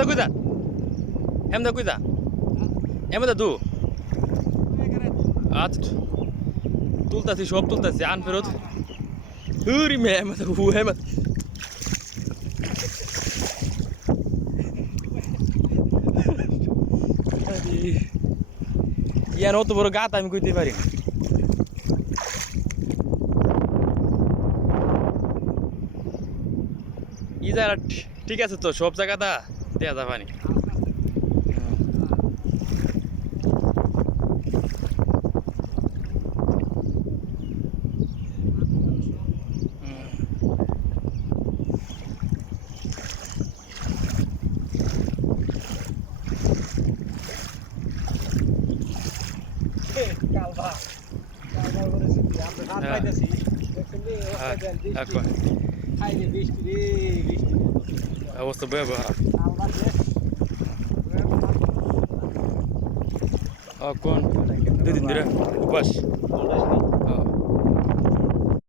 হেমদা কই যা হেমদা কই যা হেমদা দু আচ্ছা তুলতাছি সব তুলতাছি আন ফেরত হুরি মে হেমদা হু হেমদা ইয়ার অত বড় গাত আমি কইতে পারি না ই জায়গা ঠিক আছে তো সব জায়গাটা দেয়া যাবে না কালবা কালবা করেছি আমরা রাত পাইতেছি খাইলে বৃষ্টি রে বৃষ্টি অবস্থা ব্যবহার কালবা কোন দুদিন ধরে উপাস